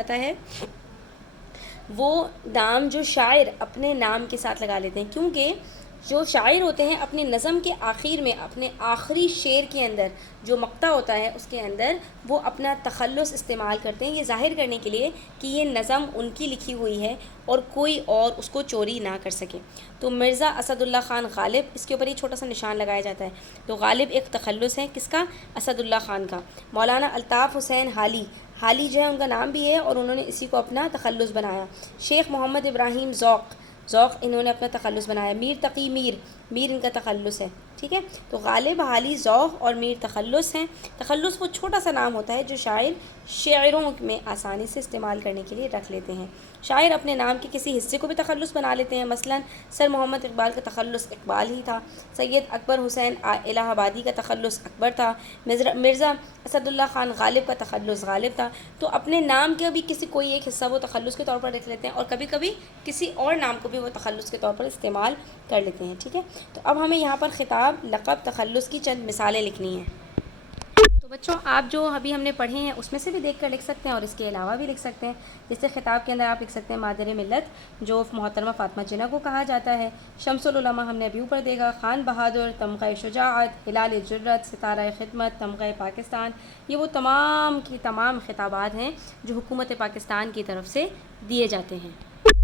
جاتا ہے وہ نام جو شاعر اپنے نام کے ساتھ لگا لیتے ہیں، کیونکہ جو شاعر ہوتے ہیں اپنی نظم کے آخر میں اپنے آخری شعر کے اندر جو مقطع ہوتا ہے اس کے اندر وہ اپنا تخلص استعمال کرتے ہیں، یہ ظاہر کرنے کے لیے کہ یہ نظم ان کی لکھی ہوئی ہے اور کوئی اور اس کو چوری نہ کر سکے۔ تو مرزا اسد اللہ خان غالب، اس کے اوپر یہ چھوٹا سا نشان لگایا جاتا ہے، تو غالب ایک تخلص ہے کس کا؟ اسد اللہ خان کا۔ مولانا الطاف حسین حالی، حالی جو ہے ان کا نام بھی ہے اور انہوں نے اسی کو اپنا تخلص بنایا۔ شیخ محمد ابراہیم ذوق، ذوق انہوں نے اپنا تخلص بنایا۔ میر تقی میر، میر ان کا تخلص ہے، ٹھیک ہے۔ تو غالب، حالی، ذوق اور میر تخلص ہیں۔ تخلص وہ چھوٹا سا نام ہوتا ہے جو شاعر شعروں میں آسانی سے استعمال کرنے کے لیے رکھ لیتے ہیں۔ شاعر اپنے نام کے کسی حصے کو بھی تخلص بنا لیتے ہیں، مثلا سر محمد اقبال کا تخلص اقبال ہی تھا، سید اکبر حسین الہ آبادی کا تخلص اکبر تھا، مرزا اسد اللہ خان غالب کا تخلص غالب تھا۔ تو اپنے نام کے بھی کسی کوئی ایک حصہ وہ تخلص کے طور پر رکھ لیتے ہیں اور کبھی کبھی کسی اور نام کو بھی وہ تخلص کے طور پر استعمال کر لیتے ہیں، ٹھیک ہے۔ تو اب ہمیں یہاں پر خطاب، لقب، تخلص کی چند مثالیں لکھنی ہیں۔ تو بچوں آپ جو ابھی ہم نے پڑھے ہیں اس میں سے بھی دیکھ کر لکھ سکتے ہیں اور اس کے علاوہ بھی لکھ سکتے ہیں۔ جیسے خطاب کے اندر آپ لکھ سکتے ہیں مادر ملت جو محترمہ فاطمہ جناح کو کہا جاتا ہے، شمس العلماء ہم نے ابھی اوپر دیکھا، خان بہادر، تمغہ شجاعت، ہلال جرت، ستارہ خدمت، تمغہ پاکستان، یہ وہ تمام کی تمام خطابات ہیں جو حکومت پاکستان کی طرف سے دیے جاتے ہیں۔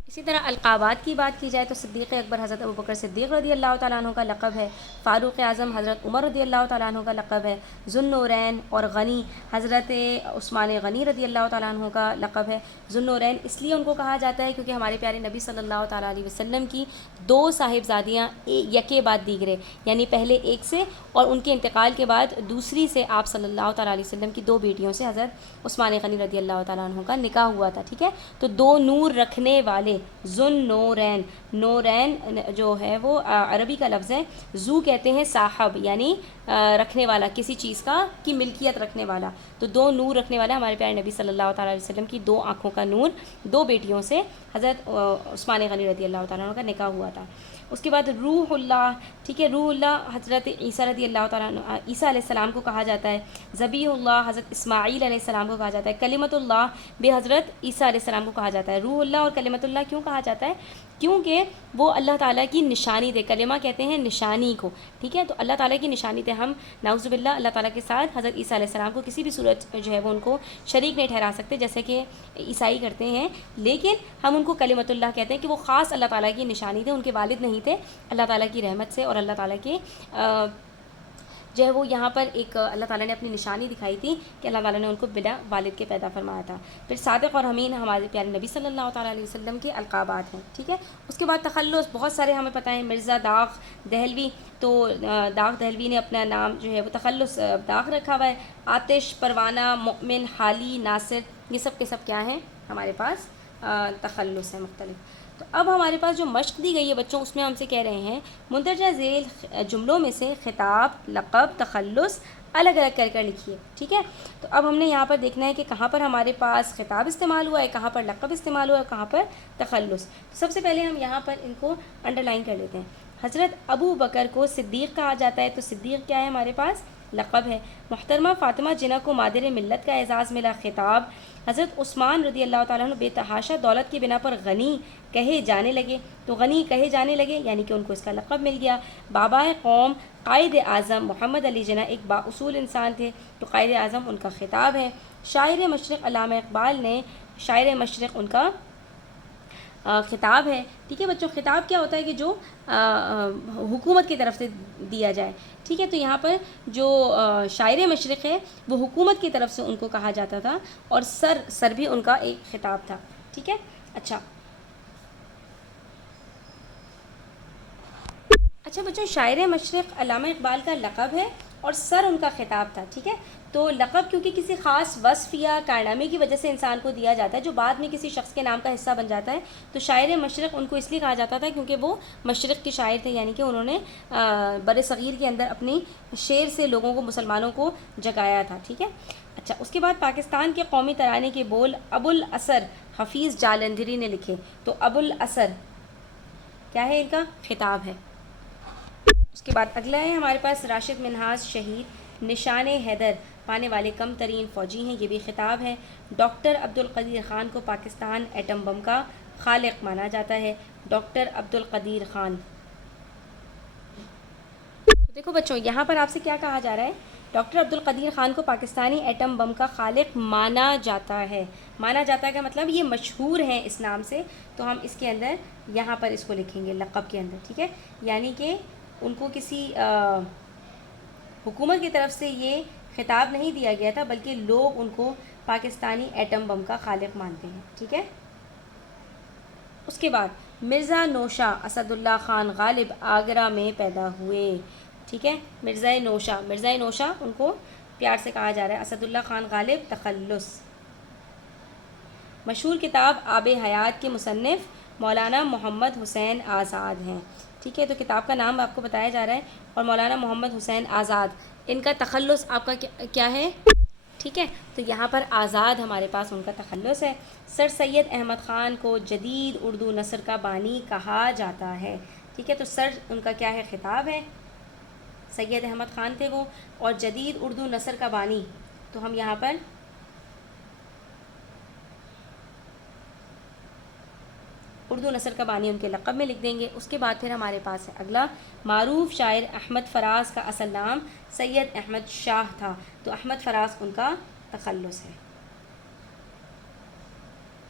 اسی طرح القابات کی بات کی جائے تو صدیق اکبر حضرت ابوبکر صدیق رضی اللہ تعالیٰ عنہ کا لقب ہے، فاروق اعظم حضرت عمر رضی اللہ تعالیٰ عنہ کا لقب ہے، ذو النورین اور غنی حضرت عثمان غنی رضی اللہ تعالیٰ عنہ کا لقب ہے۔ ذو النورین اس لیے ان کو کہا جاتا ہے کیونکہ ہمارے پیارے نبی صلی اللہ تعالیٰ علیہ وسلم کی دو صاحبزادیاں یکے بعد دیگرے، یعنی پہلے ایک سے اور ان کے انتقال کے بعد دوسری سے آپ صلی اللہ تعالیٰ علیہ وسلم کی دو بیٹیوں سے حضرت عثمان غنی رضی اللہ تعالیٰ عنہ کا نکاح ہوا تھا، ٹھیک ہے۔ تو دو نور رکھنے والے، ذو النورین، نورین جو ہے وہ عربی کا لفظ ہے، ذو کہتے ہیں صاحب یعنی رکھنے والا، کسی چیز کا کی ملکیت رکھنے والا، تو دو نور رکھنے والا ہمارے پیارے نبی صلی اللہ تعالیٰ علیہ وسلم کی دو آنکھوں کا نور، دو بیٹیوں سے حضرت عثمان غنی رضی اللہ تعالیٰ عنہ کا نکاح ہوا تھا۔ اس کے بعد روح اللہ، ٹھیک ہے، روح اللہ حضرت عیسیٰ رضی اللہ تعالیٰ عنہ، عیسیٰ علیہ السلام کو کہا جاتا ہے، ذبیح اللہ حضرت اسماعیل علیہ السلام کو کہا جاتا ہے، کلمۃ اللہ بے حضرت عیسیٰ علیہ السلام کو کہا جاتا ہے۔ روح اللہ اور کلمۃ اللہ کیوں کہا جاتا ہے؟ کیونکہ وہ اللہ تعالیٰ کی نشانی تھے، کلمہ کہتے ہیں نشانی کو، ٹھیک ہے، تو اللہ تعالیٰ کی نشانی تھے۔ ہم نعوذ باللہ اللہ تعالیٰ کے ساتھ حضرت عیسیٰ علیہ السلام کو کسی بھی صورت جو ہے وہ ان کو شریک نہیں ٹھہرا سکتے جیسے کہ عیسائی کرتے ہیں، لیکن ہم ان کو کلمۃ اللہ کہتے ہیں کہ وہ خاص اللہ تعالیٰ کی نشانی تھے، ان کے والد نہیں تھے، اللہ تعالیٰ کی رحمت سے اور اللہ تعالیٰ کے جو ہے وہ یہاں پر ایک اللہ تعالیٰ نے اپنی نشانی دکھائی تھی کہ اللہ تعالیٰ نے ان کو بلا والد کے پیدا فرمایا تھا۔ پھر صادق اور امین ہمارے پیارے نبی صلی اللہ تعالیٰ علیہ وسلم کے القابات ہیں، ٹھیک ہے۔ اس کے بعد تخلص بہت سارے ہمیں پتہ ہیں، مرزا داغ دہلوی، تو داغ دہلوی نے اپنا نام جو ہے وہ تخلص داغ رکھا ہوا ہے۔ آتش، پروانہ، مؤمن، حالی، ناصر، یہ سب کے سب کیا ہیں ہمارے پاس تخلص ہیں مختلف۔ تو اب ہمارے پاس جو مشق دی گئی ہے بچوں اس میں ہم سے کہہ رہے ہیں مندرجہ ذیل جملوں میں سے خطاب، لقب، تخلص الگ الگ کر لکھیے، ٹھیک ہے۔ تو اب ہم نے یہاں پر دیکھنا ہے کہ کہاں پر ہمارے پاس خطاب استعمال ہوا ہے، کہاں پر لقب استعمال ہوا ہے، کہاں پر تخلص۔ سب سے پہلے ہم یہاں پر ان کو انڈر لائن کر لیتے ہیں۔ حضرت ابو بکر کو صدیق کہا جاتا ہے، تو صدیق کیا ہے ہمارے پاس؟ لقب ہے۔ محترمہ فاطمہ جناح کو مادر ملت کا اعزاز ملا، خطاب۔ حضرت عثمان رضی اللہ تعالیٰ عنہ بے تحاشا دولت کی بنا پر غنی کہے جانے لگے، تو غنی کہے جانے لگے یعنی کہ ان کو اس کا لقب مل گیا۔ بابا قوم قائد اعظم محمد علی جناح ایک با اصول انسان تھے، تو قائد اعظم ان کا خطاب ہے۔ شاعر مشرق علامہ اقبال نے، شاعر مشرق ان کا خطاب ہے، ٹھیک ہے بچوں۔ خطاب کیا ہوتا ہے کہ جو حکومت کی طرف سے دیا جائے، ٹھیک ہے۔ تو یہاں پر جو شاعر مشرق ہے وہ حکومت کی طرف سے ان کو کہا جاتا تھا اور سر بھی ان کا ایک خطاب تھا، ٹھیک ہے۔ اچھا بچوں، شاعر مشرق علامہ اقبال کا لقب ہے اور سر ان کا خطاب تھا، ٹھیک ہے۔ تو لقب کیونکہ کسی خاص وصف یا کارنامے کی وجہ سے انسان کو دیا جاتا ہے جو بعد میں کسی شخص کے نام کا حصہ بن جاتا ہے، تو شاعر مشرق ان کو اس لیے کہا جاتا تھا کیونکہ وہ مشرق کے شاعر تھے، یعنی کہ انہوں نے بر صغیر کے اندر اپنی شعر سے لوگوں کو، مسلمانوں کو جگایا تھا، ٹھیک ہے۔ اچھا، اس کے بعد پاکستان کے قومی ترانے کے بول ابو الاثر حفیظ جالندھری نے لکھے، تو ابو الاثر کیا ہے؟ ان کا خطاب ہے۔ اس کے بعد اگلا ہے ہمارے پاس راشد منہاج شہید، نشان حیدر پانے والے کم ترین فوجی ہیں، یہ بھی خطاب ہے۔ ڈاکٹر عبدالقدیر خان کو پاکستان ایٹم بم کا خالق مانا جاتا ہے، ڈاکٹر عبدالقدیر خان۔ دیکھو بچوں، یہاں پر آپ سے کیا کہا جا رہا ہے؟ ڈاکٹر عبدالقدیر خان کو پاکستانی ایٹم بم کا خالق مانا جاتا ہے۔ مانا جاتا ہے کا مطلب یہ مشہور ہیں اس نام سے، تو ہم اس کے اندر یہاں پر اس کو لکھیں گے لقب کے اندر، ٹھیک ہے؟ یعنی کہ ان کو کسی حکومت کی طرف سے یہ خطاب نہیں دیا گیا تھا، بلکہ لوگ ان کو پاکستانی ایٹم بم کا خالق مانتے ہیں، ٹھیک ہے؟ اس کے بعد مرزا نوشا اسد اللہ خان غالب آگرہ میں پیدا ہوئے، ٹھیک ہے؟ مرزا نوشا ان کو پیار سے کہا جا رہا ہے، اسد اللہ خان غالب تخلص۔ مشہور کتاب آب حیات کے مصنف مولانا محمد حسین آزاد ہیں، ٹھیک ہے؟ تو کتاب کا نام آپ کو بتایا جا رہا ہے، اور مولانا محمد حسین آزاد، ان کا تخلص آپ کا کیا ہے؟ ٹھیک ہے، تو یہاں پر آزاد ہمارے پاس ان کا تخلص ہے۔ سر سید احمد خان کو جدید اردو نثر کا بانی کہا جاتا ہے، ٹھیک ہے؟ تو سر ان کا کیا ہے؟ خطاب ہے، سید احمد خان تھے وہ، اور جدید اردو نثر کا بانی، تو ہم یہاں پر اردو نثر کا بانی ان کے لقب میں لکھ دیں گے۔ اس کے بعد پھر ہمارے پاس ہے اگلا، معروف شاعر احمد فراز کا اصل نام سید احمد شاہ تھا، تو احمد فراز ان کا تخلص ہے۔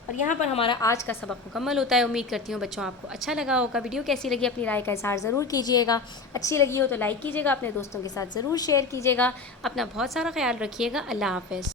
اور یہاں پر ہمارا آج کا سبق مکمل ہوتا ہے۔ امید کرتی ہوں بچوں آپ کو اچھا لگا ہوگا۔ ویڈیو کیسی لگی اپنی رائے کا اظہار ضرور کیجیے گا، اچھی لگی ہو تو لائک کیجیے گا، اپنے دوستوں کے ساتھ ضرور شیئر کیجیے گا۔ اپنا بہت سارا خیال رکھیے گا۔ اللہ حافظ۔